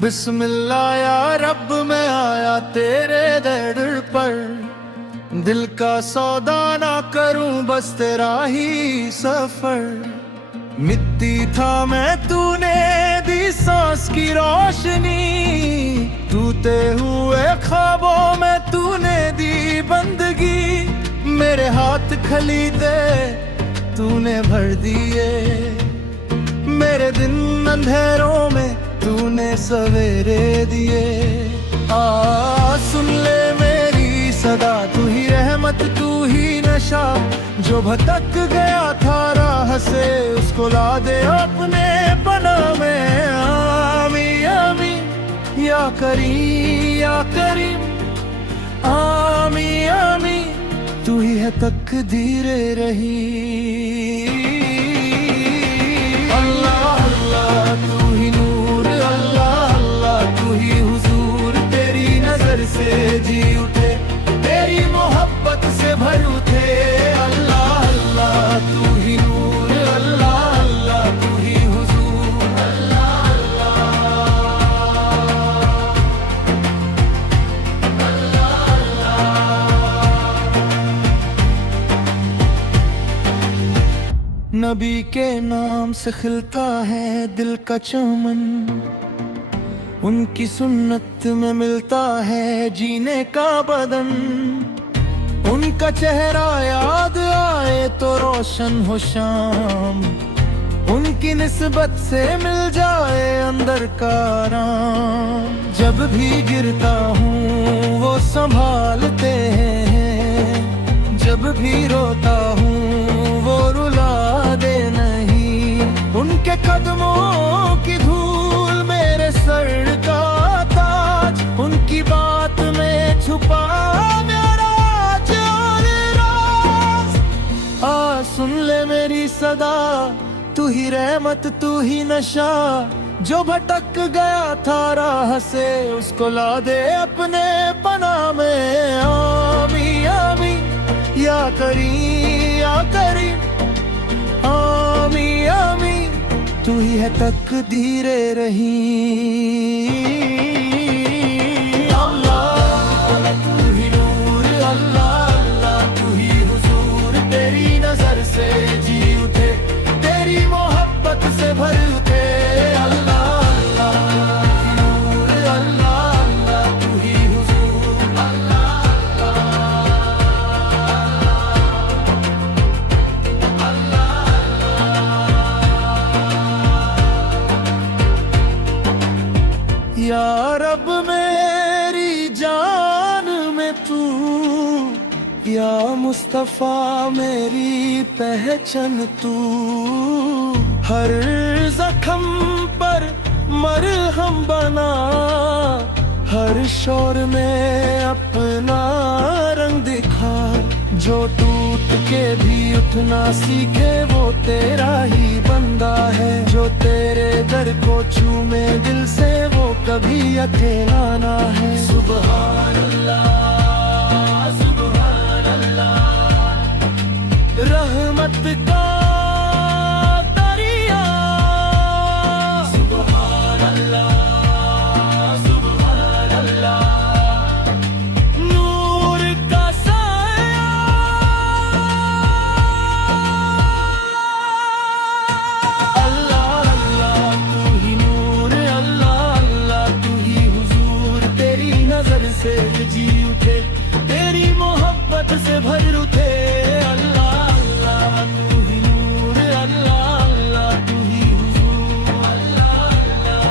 बिस्मिल्लाह या रब मैं आया तेरे दर पर, दिल का सौदा ना करूं बस तेरा ही सफर। मिट्टी था मैं तूने दी सांस की रोशनी, टूटे हुए ख्वाबों में तूने दी बंदगी। मेरे हाथ खलीदे तूने भर दिए, मेरे दिन अंधेरों में तूने सवेरे दिए। सुन ले मेरी सदा, तू ही रहमत तू ही नशा, जो भटक गया था राह से उसको ला दे अपने पना में। आमी आमी या करीम, आमी आमी तू ही है तकदीरे रही। से जी उठे तेरी मोहब्बत से भर उठे। अल्लाह अल्लाह तू ही नूर, अल्लाह अल्लाह तू ही हुजूर, अल्लाह अल्लाह अल्लाह। नबी के नाम से खिलता है दिल का चमन, उनकी सुन्नत में मिलता है जीने का बदन। उनका चेहरा याद आए तो रोशन हो शाम, उनकी निस्बत से मिल जाए अंदर का आराम। जब भी गिरता हूँ वो संभालते हैं, जब भी रोता हूँ वो रुला दे नहीं। उनके कदमों की धूल मेरे सर का ताज, उनकी बात में छुपा मेरा राज। सुन ले मेरी सदा, तू ही रहमत तू ही नशा, जो भटक गया था राह से उसको ला दे अपने पना में। आमी आमी या करीम, आमी आमी तू ही है तकदीरे रही। अल्लाह तू ही नूर, अल्लाह अल्लाह तू ही हुजूर, तेरी नजर से जी उठे तेरी मोहब्बत से भर उठे। अल्लाह अल्लाह तू ही नूर, अल्लाह अल्लाह तू ही हुजूर, अल्लाह या रब मेरी जान में तू, या मुस्तफा मेरी पहचान तू। हर जख्म पर मरहम बना, हर शोर में अपना रंग दिखा। जो टूट के भी उठना सीखे वो तेरा ही बंदा है, जो तेरे दर को चूमे दिल से वो कभी अकेला ना है। सुभान अल्लाह सुभान अल्लाह, रहमत का दरिया। सुभान अल्लाह सुभान अल्लाह, नूर का साया। अल्लाह अल्लाह तू ही नूर, अल्लाह अल्लाह तू ही हुजूर, तेरी नजर से जी उठे तेरी मोहब्बत से भर उठे। अल्लाह अल्लाह तू ही नूर, अल्लाह अल्लाह तू ही हुजूर, अल्लाह अल्लाह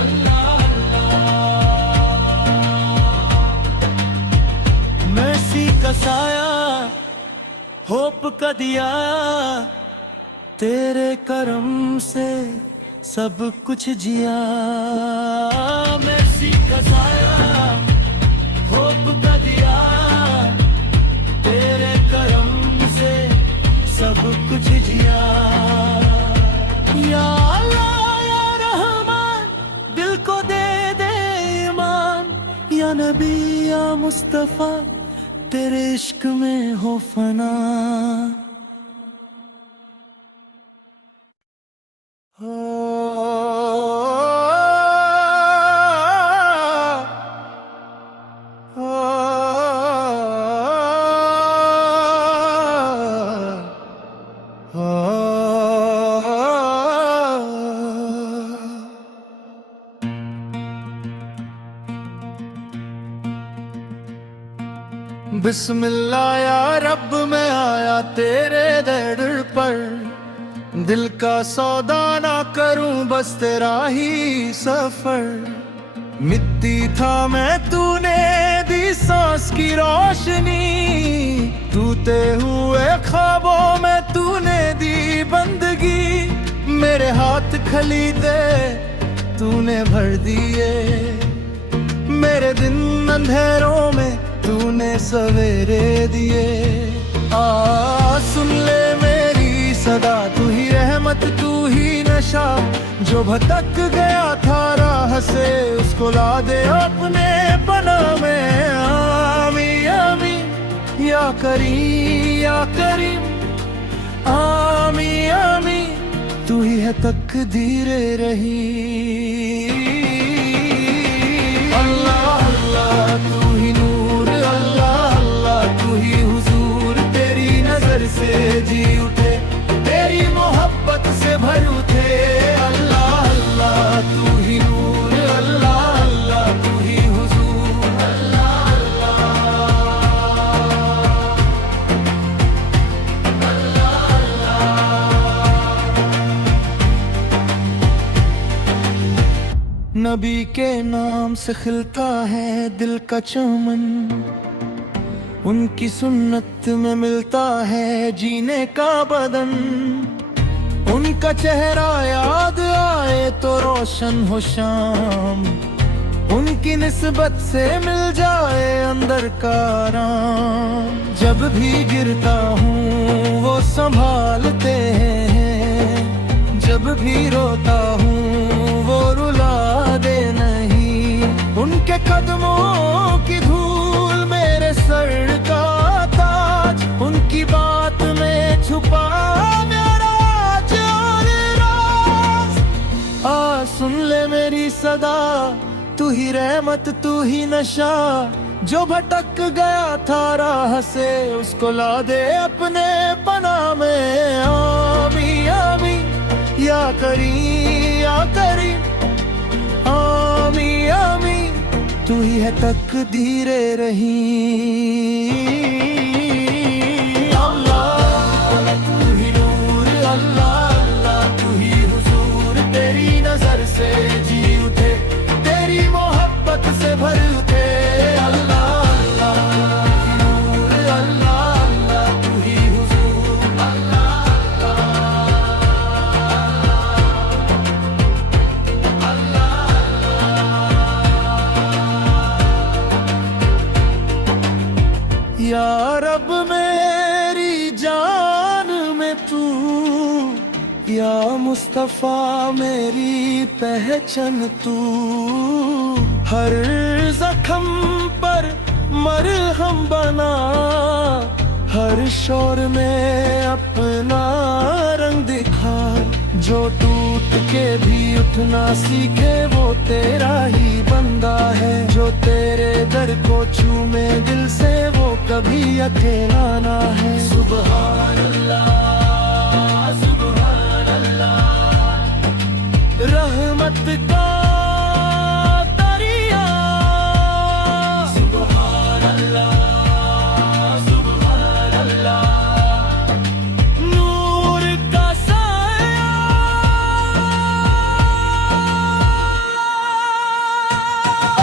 अल्लाह अल्लाह। मैसी का साया होप का दिया, तेरे करम से सब कुछ जिया। मैसी का साया होप का दिया, तेरे करम से सब कुछ जिया। या अल्लाह या रहमान दिल को दे दे ईमान, या नबी या मुस्तफा तेरे इश्क में हो फना। बिस्मिल्लाह या रब मैं आया तेरे दर पर, दिल का सौदा ना करूं बस तेरा ही सफर। मिट्टी था मैं तूने दी सांस की रोशनी, टूटे हुए ख्वाबों में तूने दी बंदगी। मेरे हाथ खलीदे तूने भर दिए, मेरे दिन अंधेरों में तूने सवेरे दिए। सुन ले मेरी सदा, तू ही रहमत तू ही नशा, जो भटक गया था राह से उसको ला दे अपने पना में। आमी आमी या करीम, आमी आमी तू ही है तकदीरे रही। अल्लाह अल्लाह तू ही नूर, अल्लाह अल्लाह तू ही हुजूर, तेरी नजर से जी उठे, तेरी मोहब्बत से भर उठे। अल्लाह अल्लाह तू ही नूर, अल्लाह अल्लाह तू ही हुजूर, अल्लाह नबी के नाम से खिलता है दिल का चमन, उनकी सुन्नत में मिलता है जीने का बदन। उनका चेहरा याद आए तो रोशन हो शाम, उनकी निस्बत से मिल जाए अंदर का आराम। जब भी गिरता हूँ वो संभालते हैं, जब भी रोता हूँ वो रुला दे नहीं। उनके कदमों की धूल मेरे सर का ताज, उनकी बात में छुपा मेरा जान राज। सुन ले मेरी सदा, तू ही रहमत तू ही नशा, जो भटक गया था राह से उसको ला दे अपने पना में। आमी आमी या करीम, आमी आमी तू ही है तकदीरे रही। अल्लाह तू ही नूर, अल्लाह अल्लाह तू ही हुजूर, तेरी नजर से जी उठे, तेरी मोहब्बत से भर उठे। अल्लाह अल्लाह तू ही नूर, अल्लाह अल्लाह तू ही हुजूर, अल्लाह या रब मेरी जान में तू, या मुस्तफा मेरी पहचान तू। हर जख्म पर मरहम बना, हर शोर में अपना रंग दिखा। जो टूट के भी उठना सीखे वो तेरा ही बंदा है, जो तेरे दर को चूमे दिल से वो कभी अकेला ना है। सुभान अल्लाह सुभान अल्लाह, रहमत का दरिया। सुभान अल्लाह सुभान अल्लाह, नूर का साया।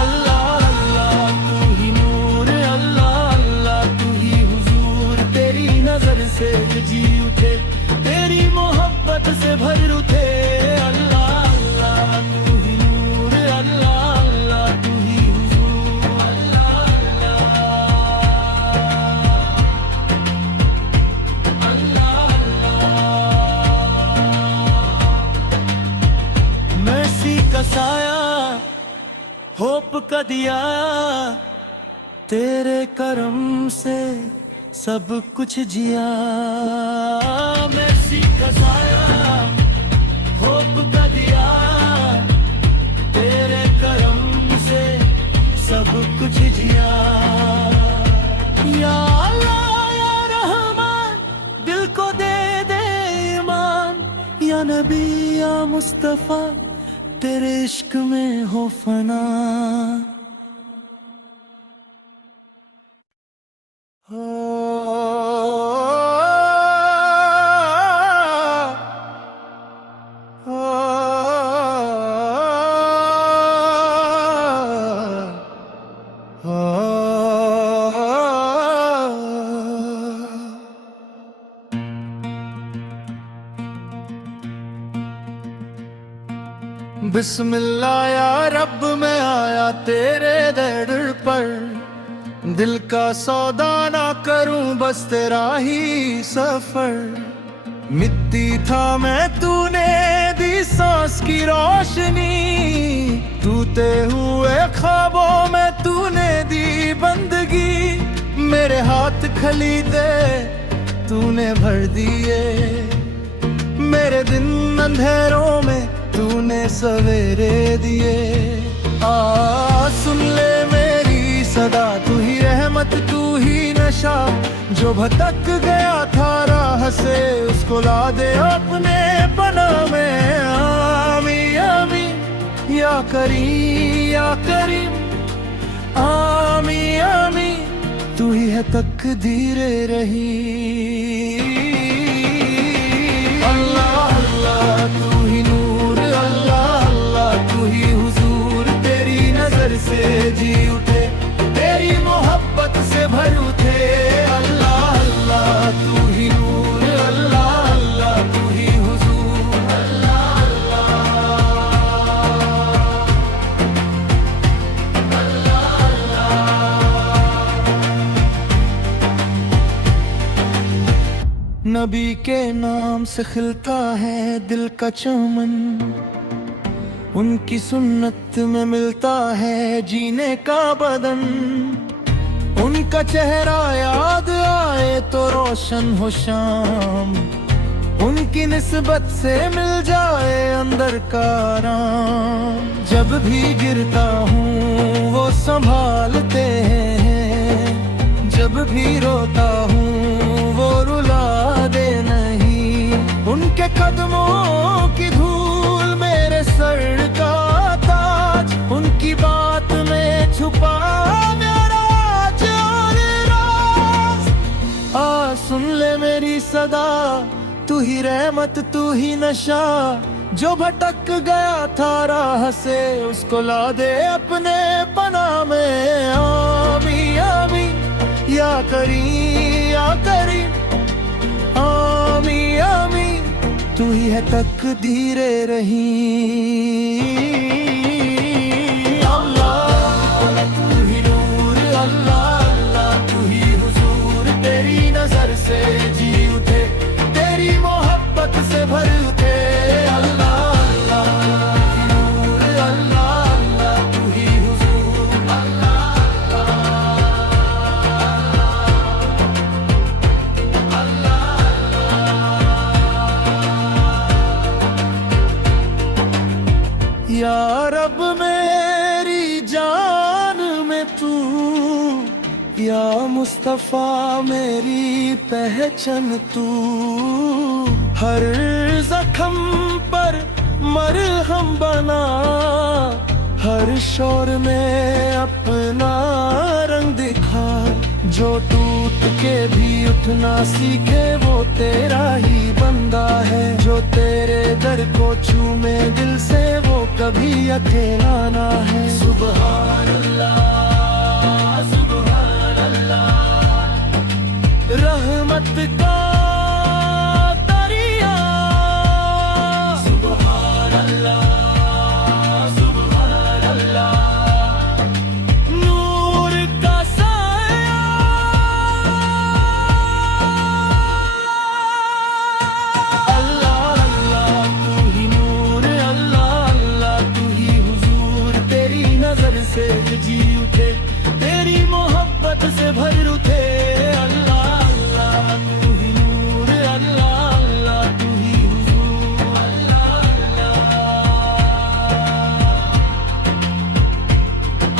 अल्लाह अल्लाह तू ही नूर, अल्लाह अल्लाह तू ही हुजूर, तेरी नजर से जी उठे, तेरी मोहब्बत से भर उठे। अल्लाह अल्लाह तू ही नूर, अल्लाह अल्लाह तू ही हुजूर, अल्लाह अल्लाह अल्लाह। मैसी का साया, होप का दिया, तेरे करम से सब कुछ जिया। मैसी का साया, होप का दिया, तेरे करम से सब कुछ जिया। या अल्लाह या रहमान, दिल को दे दे ईमान। या नबी या मुस्तफा, तेरे इश्क में हो फना। बिस्मिल्लाह या रब मैं आया तेरे दर पर, दिल का सौदा ना करूं बस तेरा ही सफर। मिट्टी था मैं तूने दी सांस की रोशनी, टूटे हुए ख्वाबों में तूने दी बंदगी। मेरे हाथ खलीदे तूने भर दिए, मेरे दिन अंधेरों में तूने सवेरे दिए। सुन ले मेरी सदा, तू ही रहमत तू ही नशा, जो भटक गया था राह से उसको ला दे अपने पना में। आमी आमी या करीम, आमी आमी तू ही है तकदीरे रही। अल्लाह अल्लाह तू ही नूर, अल्लाह अल्लाह तू ही हुजूर, तेरी नजर से जी उठे, तेरी मोहब्बत से भर उठे। अल्लाह अल्लाह तू ही नूर, अल्लाह अल्लाह तू ही हुजूर, अल्लाह नबी के नाम से खिलता है दिल का चमन, उनकी सुन्नत में मिलता है जीने का बदन। उनका चेहरा याद आए तो रोशन हो शाम, उनकी निस्बत से मिल जाए अंदर का आराम। जब भी गिरता हूँ वो संभालते हैं, जब भी रोता हूँ वो रुला दे नहीं। उनके कदमों की धूल मेरे सर का ताज, उनकी बात में छुपा मेरा जान राज। सुन ले मेरी सदा, तू ही रहमत तू ही नशा, जो भटक गया था राह से उसको ला दे अपने पना में। आमी आमी या करीम, आमी आमी तू ही है तकदीरे रही। अल्लाह तू ही नूर, अल्लाह अल्लाह तू ही हुजूर, तेरी नजर से जी उठे, तेरी मोहब्बत से भर उठे। अल्लाह अल्लाह तू ही नूर, अल्लाह अल्लाह तू ही हुजूर, अल्लाह या रब मेरी जान में तू, या मुस्तफा मेरी पहचान तू। हर जख्म पर मरहम बना, हर शोर में अपना रंग दिखा। जो टूट के भी उठना सीखे वो तेरा ही बंदा है, जो तेरे दर को चूमे दिल से वो कभी अकेला ना है। सुभान अल्लाह, सुभान अल्लाह, रहमत का दरिया। सुभान अल्लाह, सुभान अल्लाह, नूर का साया। अल्लाह अल्लाह तू ही नूर, अल्लाह अल्लाह तू ही हुजूर, तेरी नजर से जी उठे, तेरी मोहब्बत से भर उठे। अल्लाह अल्लाह तू ही नूर, अल्लाह अल्लाह तू ही हुजूर, अल्लाह अल्लाह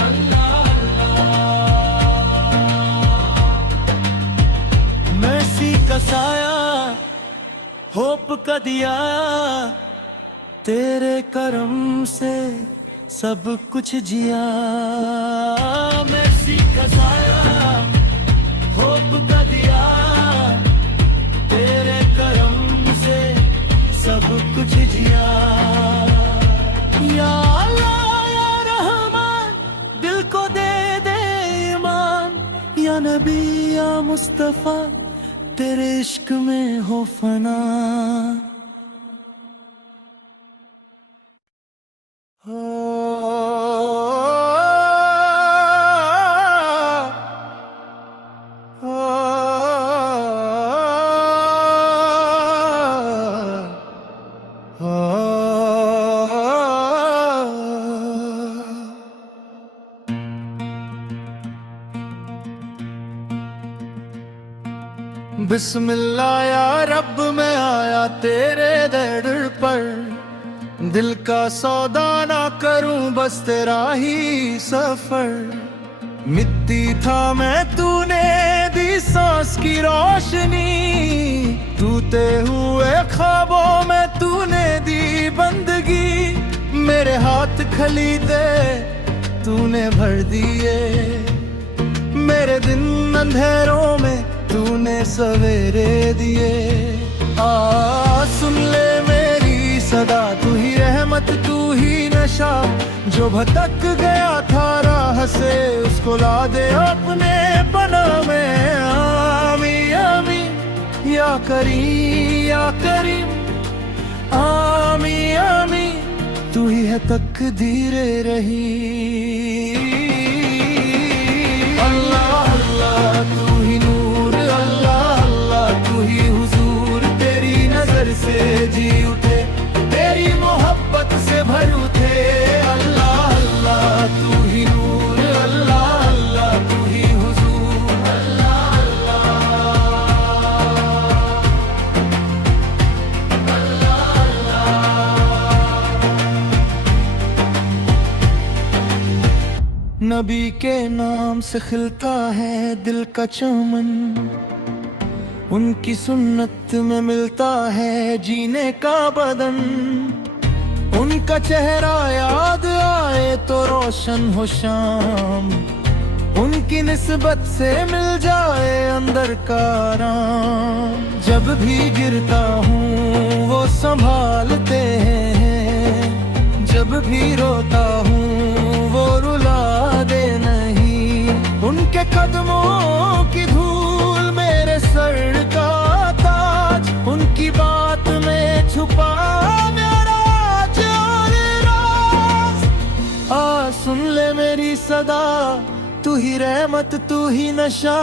अल्लाह। मैसी का साया, होप का दिया, तेरे करम से सब कुछ जिया। मैसी का साया, होप का दिया, तेरे करम से सब कुछ जिया। या अल्लाह या रहमान, दिल को दे दे ईमान। या नबी या मुस्तफा, तेरे इश्क में हो फना। बिस्मिल्लाह या रब मैं आया तेरे दर पर, दिल का सौदा ना करूं बस तेरा ही सफर। मिट्टी था मैं तूने दी सांस की रोशनी, टूटे हुए ख्वाबों में तूने दी बंदगी। मेरे हाथ खलीदे तूने भर दिए, मेरे दिन अंधेरों में तूने सवेरे दिए। सुन ले मेरी सदा, तू ही रहमत तू ही नशा, जो भटक गया था राह से उसको ला दे अपने पनाह में। आमी आमी या करीम, आमी आमी तू ही है तकदीरे रही। अल्लाह अल्लाह तू ही नूर, अल्लाह अल्लाह तू ही हुजूर, तेरी नजर से जी उठे, तेरी मोहब्बत से भर उठे। अल्लाह अल्लाह तू ही नूर, अल्लाह अल्लाह तू ही हुजूर, अल्लाह नबी के नाम से खिलता है दिल का चमन, उनकी सुन्नत में मिलता है जीने का बदन। उनका चेहरा याद आए तो रोशन हो शाम, उनकी निस्बत से मिल जाए अंदर का आराम। जब भी गिरता हूँ वो संभालते हैं, जब भी रोता हूँ वो रुला दे नहीं। उनके कदमों की धूल मेरे सर का ताज, उनकी बात में छुपा मेरा जान राज। सुन ले मेरी सदा, तू ही रहमत तू ही नशा,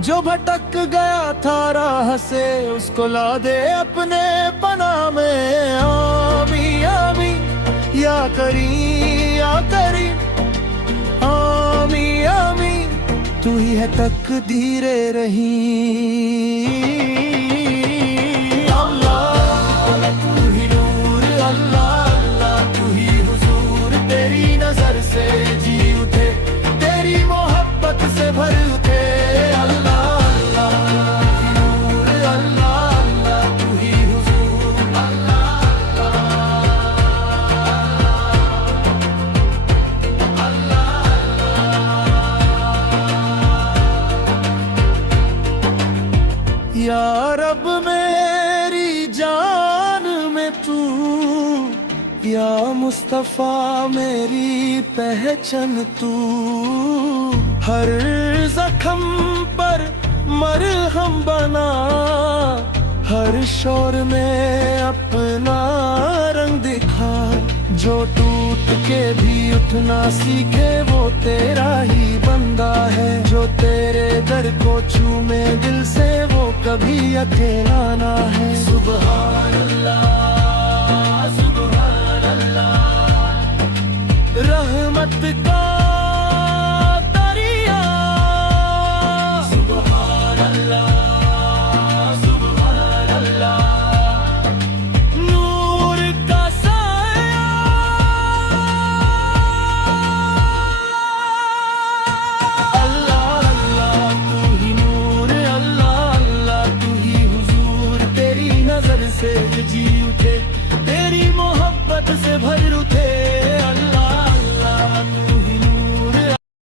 जो भटक गया था राह से उसको ला दे अपने पनाह में। आमी आमी या करीम, आमी आमी तू ही है तकदीरे रही। अल्लाह तू ही नूर, अल्लाह अल्लाह तू ही हुजूर, तेरी नजर से जी उठे, तेरी मोहब्बत से भर उठे। अल्लाह अल्लाह तू ही नूर, अल्लाह अल्लाह तू ही हुजूर, अल्लाह या रब मेरी जान में तू, या मुस्तफा मेरी पहचान तू। हर जख्म पर मरहम बना, हर शोर में अपना रंग दिखा। जो टूट के भी उठना सीखे वो तेरा ही बंदा है, जो तेरे दर को चूमे दिल से वो कभी अकेला ना है। सुभान अल्लाह, सुभान अल्लाह, रहमत का